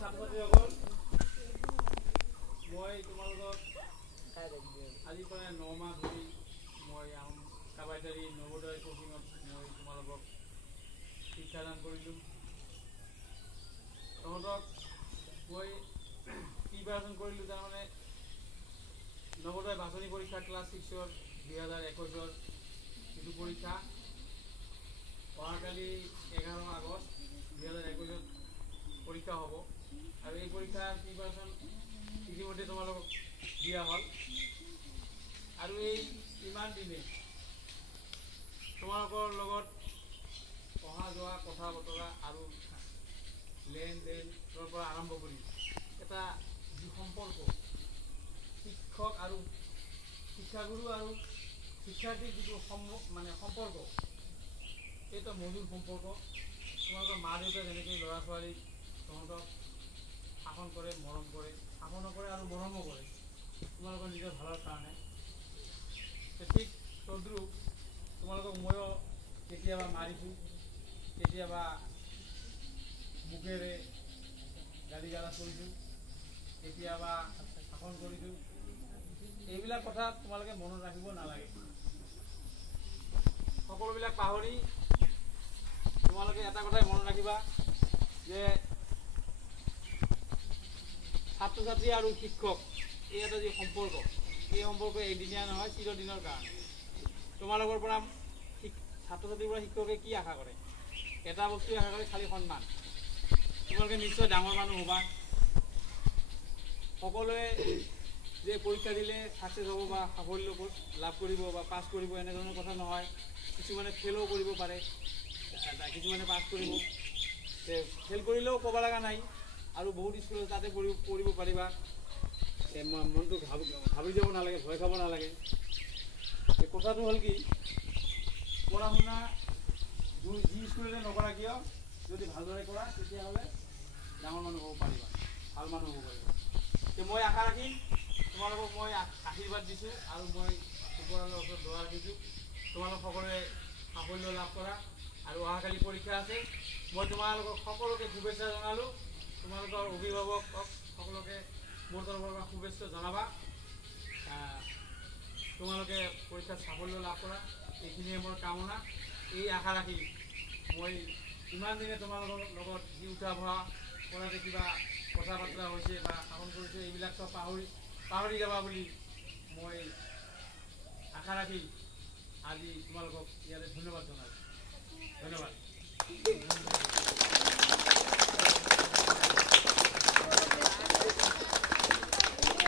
ছাত্ৰ-ছাত্ৰীসকল মই তোমালোকক আজি প্ৰায় 9 মাহ ধৰি মই কাবাইতাৰী নৱোদয় কোচিঙত মই তোমালোকক শিক্ষাদান কৰিলোঁ। তহঁতক মই প্ৰিপাৰেশ্যন কৰিলোঁ তাৰমানে নৱোদয় বাছনি পৰীক্ষা ক্লাছ 6ৰ 2021ৰ যিটো পৰীক্ষা অহাকালি 11 আগষ্ট 2021 পৰীক্ষা হ'ব আৰু এই পৰীক্ষাৰ প্ৰিপাৰেশ্যন ইতিমধ্যে তোমালোকক দিয়া হ'ল আৰু এই ইমান দিনে তোমালোকৰ লগত অহা যোৱা কথা বতৰা আৰু লেনদেনৰ পৰা আৰম্ভ কৰি এটা যি সম্পৰ্ক শিক্ষক আৰু শিক্ষাগুৰু আৰু শিক্ষাৰ্থীৰ যিটো সম্পৰ্ক এইটো মধুৰ সম্পৰ্ক। তোমালোকৰ মা দেউতাই যেনেকৈ ল'ৰা ছোৱালীক তহঁতক শাসন কৰে, মৰম কৰে, শাসনো কৰে আৰু মৰমো কৰে তোমালোকৰ নিজৰ ভালৰ কাৰণে, ঠিক তদ্ৰুপ তোমালোকক ময়ো কেতিয়াবা মাৰিছোঁ, কেতিয়াবা মুখেৰে গালি গালাজ কৰিছোঁ, কেতিয়াবা শাসন কৰিছোঁ। এইবিলাক কথা তোমালোকে মনত ৰাখিব নালাগে। সকলোবিলাক পাহৰি তোমালোকে এটা কথাই মনত ৰাখিবা যে ছাত্ৰ ছাত্ৰী আৰু শিক্ষক এই এটা যি সম্পৰ্ক, এই সম্পৰ্ক এদিনীয়া নহয়, চিৰদিনৰ কাৰণে। তোমালোকৰ পৰা ছাত্ৰ ছাত্ৰীৰ পৰা শিক্ষকে কি আশা কৰে? এটা বস্তুৱে আশা কৰে, খালী সন্মান। তোমালোকে নিশ্চয় ডাঙৰ মানুহ হ'বা। সকলোৱে যে পৰীক্ষা দিলে ছাকচেছ হ'ব বা সাফল্য লাভ কৰিব বা পাছ কৰিব এনেধৰণৰ কথা নহয়। কিছুমানে ফেইলো কৰিব পাৰে, কিছুমানে পাছ কৰিব। ফেইল কৰিলেও ক'ব লগা নাই আৰু বহুত স্কুলত তাতে পঢ়িব পাৰিবা। মনটো ভাবি যাব নালাগে, ভয় খাব নালাগে। এই কথাটো হ'ল কি, পঢ়া শুনা যি স্কুলতে নকৰা কিয় যদি ভালদৰে কৰা তেতিয়াহ'লে ডাঙৰ মানুহ হ'ব পাৰিবা, ভাল মানুহ হ'ব পাৰিবা। মই আশা ৰাখিম, তোমালোকক মই আশীৰ্বাদ দিছোঁ আৰু মই ওপৰৰ ওচৰত দোৱা ৰাখিছোঁ তোমালোক সকলোৱে সাফল্য লাভ কৰা। আৰু অহাকালি পৰীক্ষা আছে, মই তোমালোকক সকলোকে শুভেচ্ছা জনালোঁ। তোমালোকৰ অভিভাৱক সকলোকে মোৰ তৰফৰ পৰা শুভেচ্ছা জনাবা। তোমালোকে পৰীক্ষাত সাফল্য লাভ কৰা, এইখিনিয়ে মোৰ কামনা। এই আশা ৰাখি মই ইমান দিনে তোমালোকৰ লগত যি উঠা বহা কৰাতে কিবা কথা বাৰ্তা হৈছে বা শাসন কৰিছে এইবিলাক চব পাহৰি যাবা বুলি মই আশা ৰাখি আজি তোমালোকক ইয়াতে ধন্যবাদ জনাইছোঁ। ধন্যবাদ।